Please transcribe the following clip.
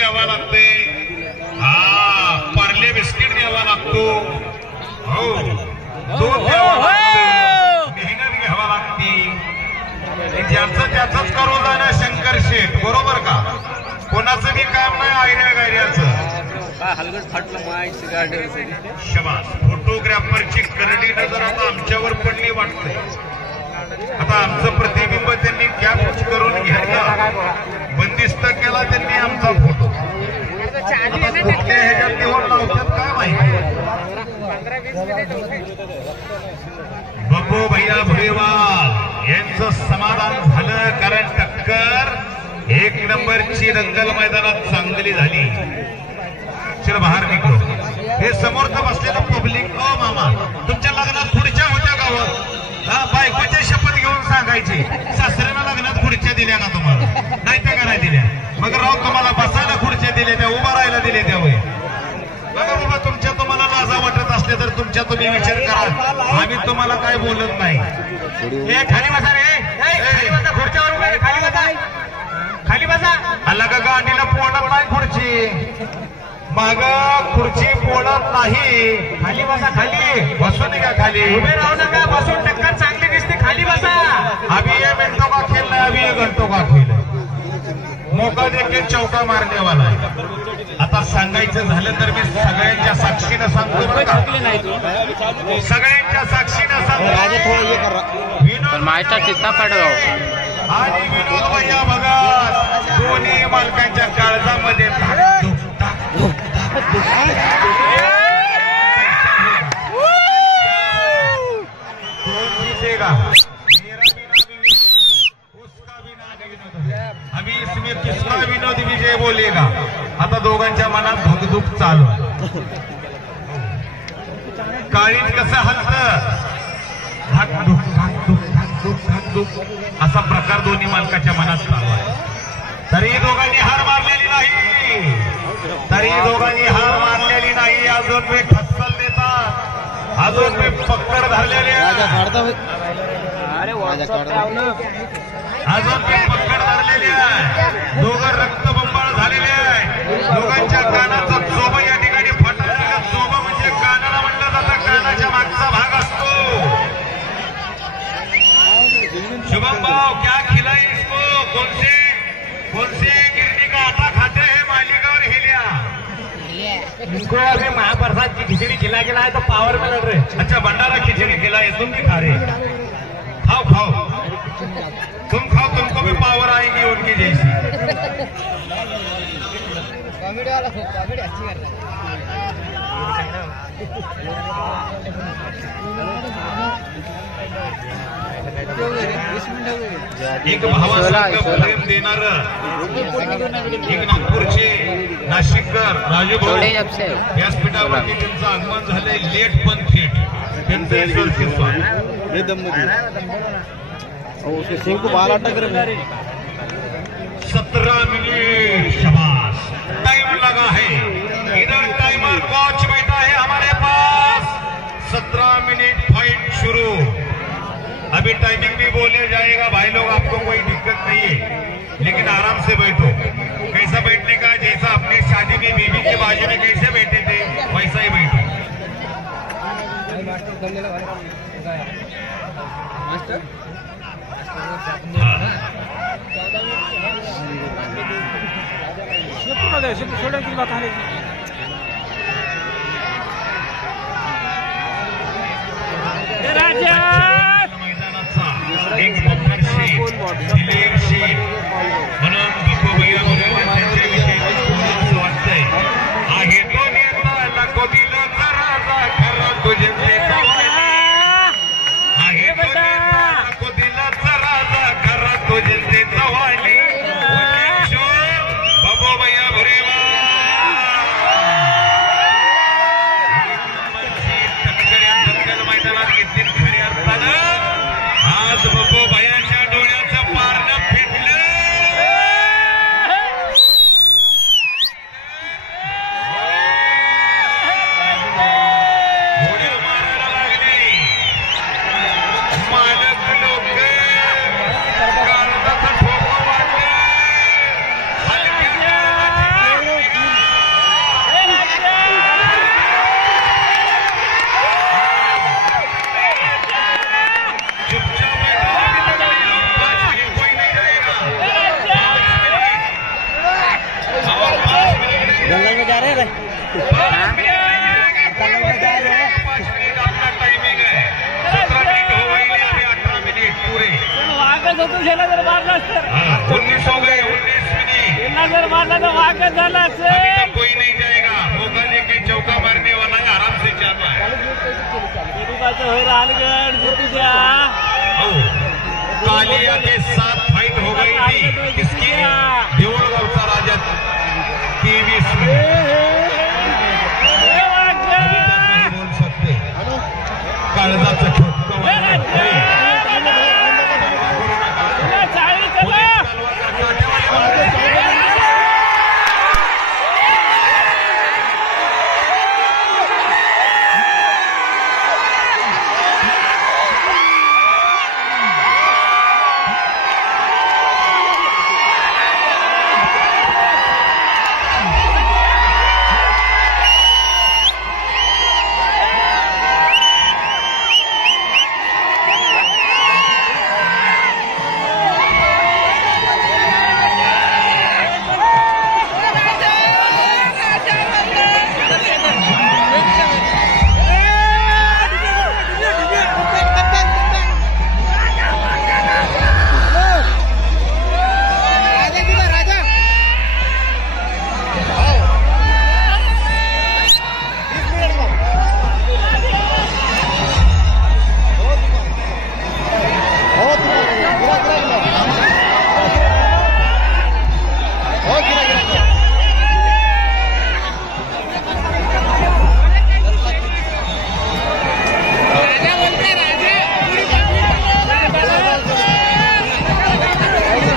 द्यावा लागते. हा पार्ले बिस्किट द्यावा लागतो. हो दूध द्यावा लागतं, मेहनत घ्यावा लागते. ज्याचं त्याचंच करू जाणं शंकर शेठ, बरोबर का? कोणाचं बी काम नाही आयऱ्या गायऱ्याचं. शबास. फोटोग्राफरची करडी नजर आता आमच्यावर पडली वाटते. आता आमचं प्रतिबिंब त्यांनी कॅप्च करून घेतला, बंदिस्त केला त्यांनी आमचा फोटो. कुठल्या ह्याच्यात निवड लावतात काय माहिती. बब्बू भैया भुरेवाल यांचं समाधान झालं, कारण टक्कर 1 नंबरची दंगल मैदानात चांगली झाली. चल बाहेर निघतो. हे समोरचं बसलेलं पब्लिक, ओ मामा तुमच्या लग्नात खुर्च्या होत्या गावात? हा, बायकोच्या शपथ घेऊन सांगायची, सासऱ्याला लग्नात खुर्च्या दिल्या का तुम्हाला? नाही त्या का नाही दिल्या? मग राव तुम्हाला बसायला खुर्च्या दिल्या त्या, उभा राहायला दिले त्या वय. बघा बाबा, तुमच्या तुम्हाला लाजा वाटत असले तर तुमच्या तुम्ही विचार करा. आम्ही तुम्हाला काय बोलत नाही. खाली बसा रे, खाली बसा, खुर्च्यावर उभे, खाली बसा, खाली बसा. आला का गाडीला पोळत नाही खुर्ची, माग खुर्ची पोळत नाही. खाली बसा, खाली बसून का, खाली उभे राहू नका, बसून टक्कर चांगली दिसते, खाली बसा. अभी ये मिनटों का खेल नाही, अभी ये घंटों का खेल. मोका देखील चौका मारण्यावाला आहे. आता सांगायचं झालं तर मी सगळ्यांच्या साक्षीनं सांगतो बरं का, सगळ्यांच्या साक्षीनं सांगतो. विनोद मायचा चित्ता पडगाव आणि विनोद भैया बघा, दोन्ही मालकांच्या काळजामध्ये अभी इसमें किसका विनोद विजय बोलेगा. आता दोघांच्या मनात धुकधुक चालू आहे. काळीज कसं हलतं, धाकधुक धाकधुक धाकधुक धाकधुक असा प्रकार दोन्ही मालकाच्या मनात चालू आहे. तरी दोघांनी हार मारलेली नाही, तरी दोघांनी हार मारलेली नाही. अजून मी ठस्सल देतात, अजून मी पकड धरलेले, अजून मी पकड धरलेली आहे. दोघं रक्तबंबाळ झालेले आहे. दोघांच्या कानाचा चोबा या ठिकाणी फटकलेला. चोबा म्हणजे कानाला म्हणलं जातं, कानाच्या मागचा भाग असतो. शुभम भाव क्या खिलाई इसको, कौन से गिरनी का आटा खाते हैं मालिका और हिलिया? इनको अभी महाप्रसाद की खिचड़ी खिला खिला है तो पावर में लड़ रहे. अच्छा, भंडारा खिचड़ी खिलाए, तुम भी खा रहे. खाओ खाओ, तुम खाओ, तुमको भी पावर आएगी उनकी जैसी. कॉमेडी वाला कॉमेडी अच्छी कर रहा है. एक भावासारखं प्रेम देणार एक नागपूरचे नाशिककर राजू भाऊ व्यासपीठावरती त्यांचं आगमन झालंय. लेट पण थेट त्यांचं यशस्वी स्वागत. 17 मिनट शबाश टाइम लगा है. इधर टाइमर वॉच बैठा है हमारे पास. 17 मिनट फाइट शुरू. अभी टाइमिंग भी बोले जाएगा. भाई लोग आपको कोई दिक्कत नहीं है, लेकिन आराम से बैठो. कैसा बैठने का, जैसा अपने शादी में बीवी के बाजू में कैसे बैठे थे वैसा ही बैठो. मैदानाचा एक बंपर शेठ, दिलीप शेठ म्हणून बब्बू भैया बोलले त्यांच्याविषयी असं वाटतंय. आहे तो नेता नको दिलं जरा खरं तुझे आज बब्बू भैयाच्या डोळ्याचं पारणं मिनिट अपना टाइमिंग है 17 मिनट हो गई है अभी 18 मिनट पूरे वागत होतो शेला जर मारला तर 19 हो गए 19 मिनट शेला जर मारला तर वागत झाला अभी तक कोई नहीं जाएगा मौका लेके चौका मारने वाला आराम से चालू है कालिया के साथ फाइट हो गई थी किसकी देवलगांवचा राजा